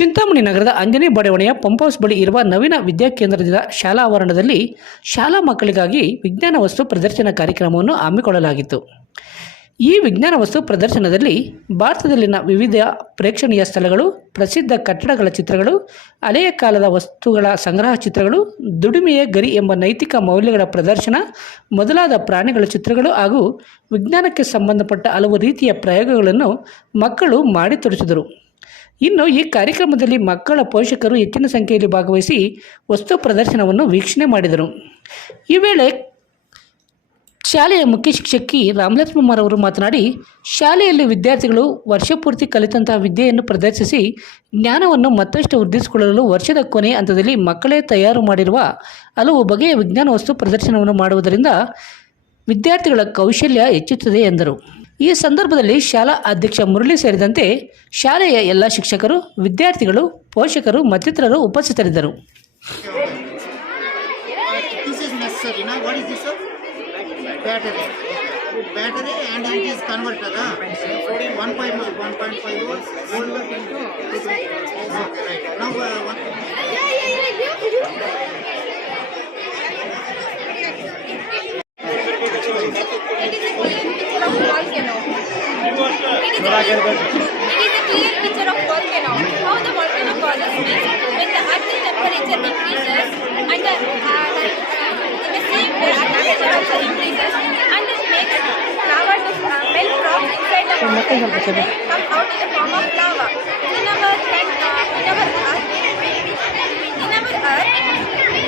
ಚಿಂತಾಮಣಿ ನಗರದ ಆಂಜನೇಯ ಬಡಾವಣೆಯ pump house ಬಳಿ ಇರುವ ನವೀನ ವಿದ್ಯಾಕೇಂದ್ರದ ಶಾಲಾ ಆವರಣದಲ್ಲಿ ಶಾಲಾ ಮಕ್ಕಳಿಗಾಗಿ ವಿಜ್ಞಾನ ವಸ್ತು ಪ್ರದರ್ಶನ ಕಾರ್ಯಕ್ರಮವನ್ನು ಹಮ್ಮಿಕೊಳ್ಳಲಾಗಿತ್ತು. ಈ ವಿಜ್ಞಾನ ವಸ್ತು ಪ್ರದರ್ಶನದಲ್ಲಿ ಭಾರತದಲ್ಲಿನ ವಿವಿಧ ಪ್ರೇಕ್ಷಣೀಯ ಸ್ಥಳಗಳು, ಪ್ರಸಿದ್ಧ ಕಟ್ಟಡಗಳ ಚಿತ್ರಗಳು, ಹಳೆಯ ಕಾಲದ ವಸ್ತುಗಳ ಸಂಗ್ರಹ ಚಿತ್ರಗಳು, ದುಡಿಮೆಯೇ ಗರಿ ಎಂಬ ನೈತಿಕ ಮೌಲ್ಯಗಳ ಪ್ರದರ್ಶನ ಮೊದಲಾದ ಪ್ರಾಣಿಗಳ ಚಿತ್ರಗಳು ಹಾಗೂ ವಿಜ್ಞಾನಕ್ಕೆ ಸಂಬಂಧಪಟ್ಟ ಹಲವು ರೀತಿಯ ಪ್ರಯೋಗಗಳನ್ನು ಮಕ್ಕಳು ಮಾಡಿ ತೋರಿಸಿದರು. ಇನ್ನು ಈ ಕಾರ್ಯಕ್ರಮದಲ್ಲಿ ಮಕ್ಕಳ ಪೋಷಕರು ಹೆಚ್ಚಿನ ಸಂಖ್ಯೆಯಲ್ಲಿ ಭಾಗವಹಿಸಿ ವಸ್ತು ಪ್ರದರ್ಶನವನ್ನು ವೀಕ್ಷಣೆ ಮಾಡಿದರು. ಈ ವೇಳೆ ಶಾಲೆಯ ಮುಖ್ಯ ಶಿಕ್ಷಕಿ ರಾಮಲಕ್ಷ್ಮಮ್ಮರವರು ಮಾತನಾಡಿ, ಶಾಲೆಯಲ್ಲಿ ವಿದ್ಯಾರ್ಥಿಗಳು ವರ್ಷಪೂರ್ತಿ ಕಲಿತಂತಹ ವಿದ್ಯೆಯನ್ನು ಪ್ರದರ್ಶಿಸಿ ಜ್ಞಾನವನ್ನು ಮತ್ತಷ್ಟು ವೃದ್ಧಿಸಿಕೊಳ್ಳಲು ವರ್ಷದ ಕೊನೆಯ ಹಂತದಲ್ಲಿ ಮಕ್ಕಳೇ ತಯಾರು ಮಾಡಿರುವ ಹಲವು ಬಗೆಯ ವಿಜ್ಞಾನ ವಸ್ತು ಪ್ರದರ್ಶನವನ್ನು ಮಾಡುವುದರಿಂದ ವಿದ್ಯಾರ್ಥಿಗಳ ಕೌಶಲ್ಯ ಹೆಚ್ಚುತ್ತದೆ ಎಂದರು. ಈ ಸಂದರ್ಭದಲ್ಲಿ ಶಾಲಾ ಅಧ್ಯಕ್ಷ ಮುರಳಿ ಸೇರಿದಂತೆ ಶಾಲೆಯ ಎಲ್ಲ ಶಿಕ್ಷಕರು, ವಿದ್ಯಾರ್ಥಿಗಳು, ಪೋಷಕರು ಮತ್ತಿತರರು ಉಪಸ್ಥಿತರಿದ್ದರು. Battery and it is converter 1.5 volts into okay, right. Now It is a clear picture of volcano. How the volcano causes heat when the earth's temperature increases and the in the same way the temperature also increases and it makes lava to melt rocks inside the mountain and then come out in the form of lava. In our Earth,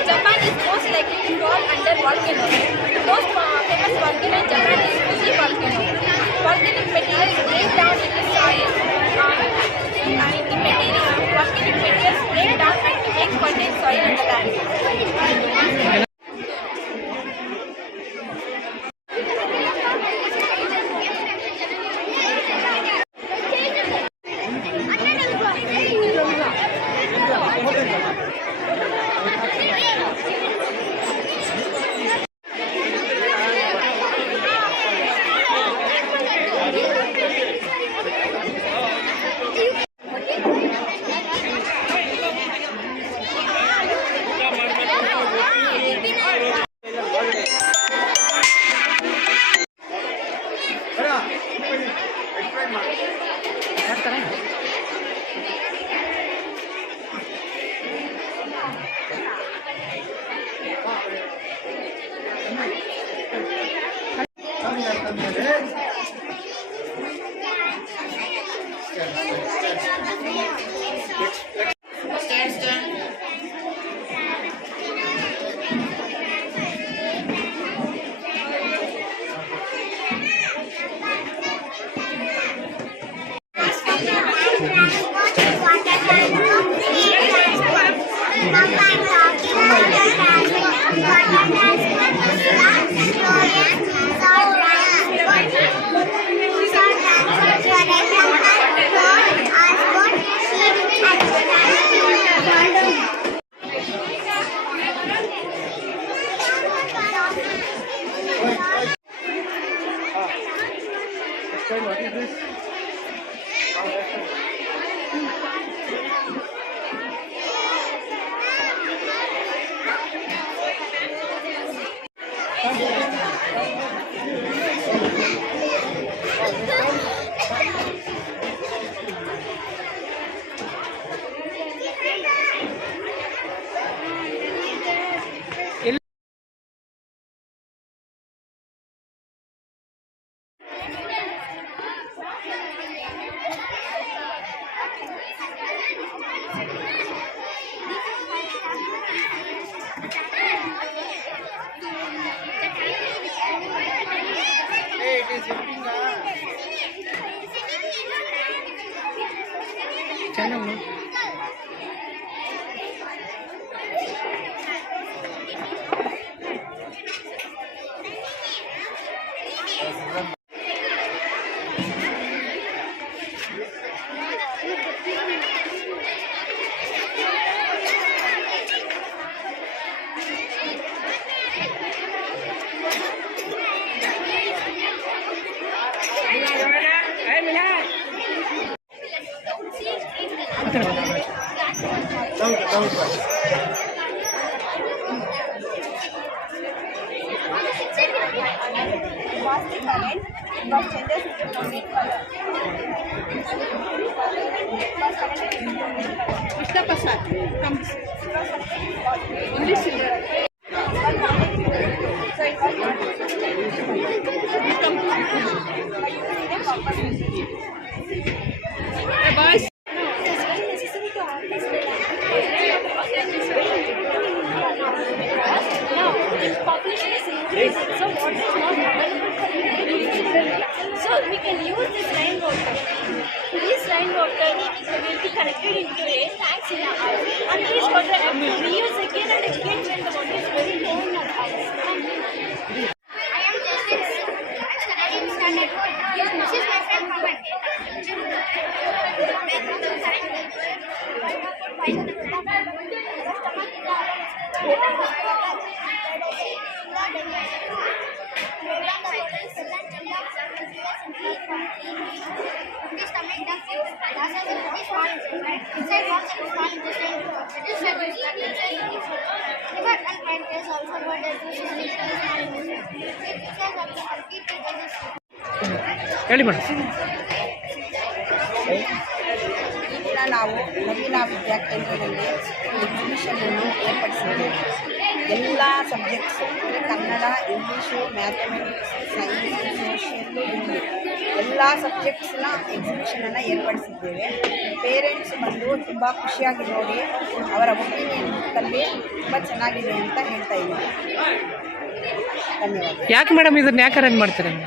Japan is most likely to fall under volcanoes. The most famous volcano in Japan is Fuji volcano. Volcanic materials break down in the soil. Volcanic materials break down and make fertile soil on the land. What is this? Otra Was the current was changes into complete color. Krishna Prasad comes. English children. So it was not Boys. it is very necessary to have this now the population is increasing, so water is not available for every. So we can use this rainwater. This rainwater will be connected into a tank in our house, and this water have to reuse again and again when the water is very low in our house. I am Justin, studying standard 4. This is my friend Pawan. Inside walks and small intestine. It is also liver and pancreas also got small intestine. Because of the complete digestion. ಹೇಳಿ ಮೇಡಮ್. ಈ ದಿನ ನಾವು ನವೀನ ವಿದ್ಯಾಕೇಂದ್ರದಲ್ಲಿ ಎಕ್ಸಿಬಿಷನನ್ನು ಏರ್ಪಡಿಸಿದ್ದೇವೆ. ಎಲ್ಲ ಸಬ್ಜೆಕ್ಟ್ಸು ಅಂದರೆ Kannada, English, mathematics, science, social, English ಎಲ್ಲ ಸಬ್ಜೆಕ್ಟ್ಸ್ನ ಎಕ್ಸಿಬಿಷನನ್ನು ಏರ್ಪಡಿಸಿದ್ದೇವೆ. ಪೇರೆಂಟ್ಸ್ ಬಂದು ತುಂಬ ಖುಷಿಯಾಗಿ ನೋಡಿ ಅವರ ಒಪಿನಿಯನ್ನಲ್ಲಿ ತುಂಬ ಚೆನ್ನಾಗಿದೆ ಅಂತ ಹೇಳ್ತಾ ಇದ್ದಾರೆ. ಧನ್ಯವಾದ. ಯಾಕೆ ಮೇಡಮ್ ಇದನ್ನು ಯಾಕೆ ಅರೇಂಜ್ ಮಾಡ್ತೀರಾ ನೀವು?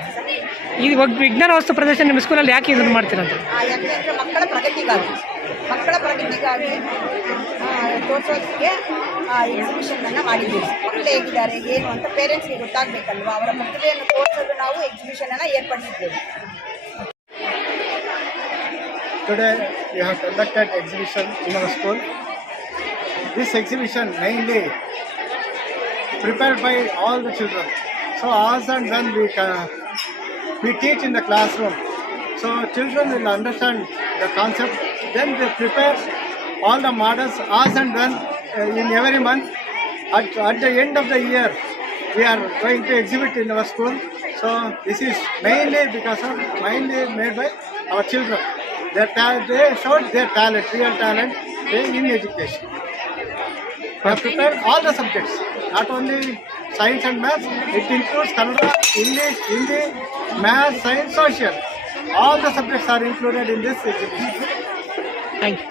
ಈ ವಿಜ್ಞಾನ ವಸ್ತು ಪ್ರದರ್ಶನ ನಿಮ್ಮ ಸ್ಕೂಲಲ್ಲಿ ಯಾಕೆ ಇದನ್ನು ಮಾಡ್ತೀರಾ ಅಂತ? ಯಾಕೆಂದರೆ ಮಕ್ಕಳ ಪ್ರಗತಿಗಾಗಿ ತೋರಿಸೋದಕ್ಕೆ ಎಕ್ಸಿಬಿಷನನ್ನು ಮಾಡಿದ್ದೀವಿ. ಮಕ್ಕಳು ಹೇಗಿದ್ದಾರೆ ಏನು ಅಂತ ಪೇರೆಂಟ್ಸ್ಗೆ ಗೊತ್ತಾಗಬೇಕಲ್ವ, ಅವರ ಪ್ರತಿಭೆಯನ್ನು ತೋರಿಸಲು ನಾವು ಎಕ್ಸಿಬಿಷನನ್ನು ಏರ್ಪಡಿಸಿದ್ದೇವೆ. Today we have conducted exhibition in our school. This exhibition mainly prepared by all the children. So as and when we teach in the classroom, so children will understand the concept. Then they prepare all the models as and when in every month. At the end of the year, we are going to exhibit in our school. So this is mainly made by our children. They showed their talent, real talent in education. We have prepared all the subjects, not only science and maths. It includes Kannada, English, Hindi, maths, science, social. All the subjects are included in this exhibition. Thank you.